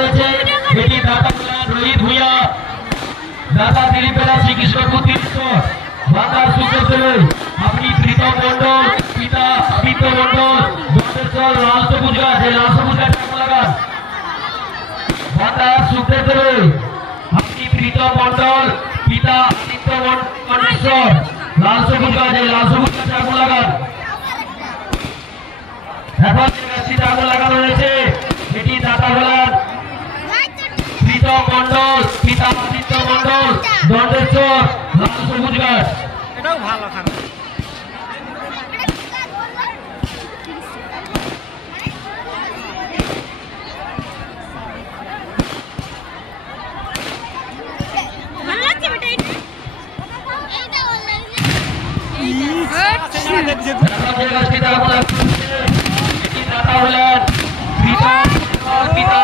রয়েছে এটি দাতা রোহিত ভূঁইয়া দাদা দিলীপেরা শ্রীকৃষ্ণপুর তীর্থ বাংলার সুখদেব আপনি প্রীতম মন্ডল পিতা আদিত্য মন্ডল দন্তেশ্বর লাল সবুজ গাছ এই লাল সবুজ গাছ লাগান বাংলার সুখদেব আপনি প্রীতম মন্ডল পিতা আদিত্য মন্ডল লাল সবুজ গাছ এই লাল সবুজ গাছ আগুন লাগান এখন যে গাছটিতে আগুন লাগানো হয়েছে এটি দাতা হলেন প্রীতম মন্ডল পিতা আদিত্য মন্ডল দন্তেশ্বর লাল সবুজ গাছ এটাও ভালো খারাপ গাছটি দাতা হলেন পিতা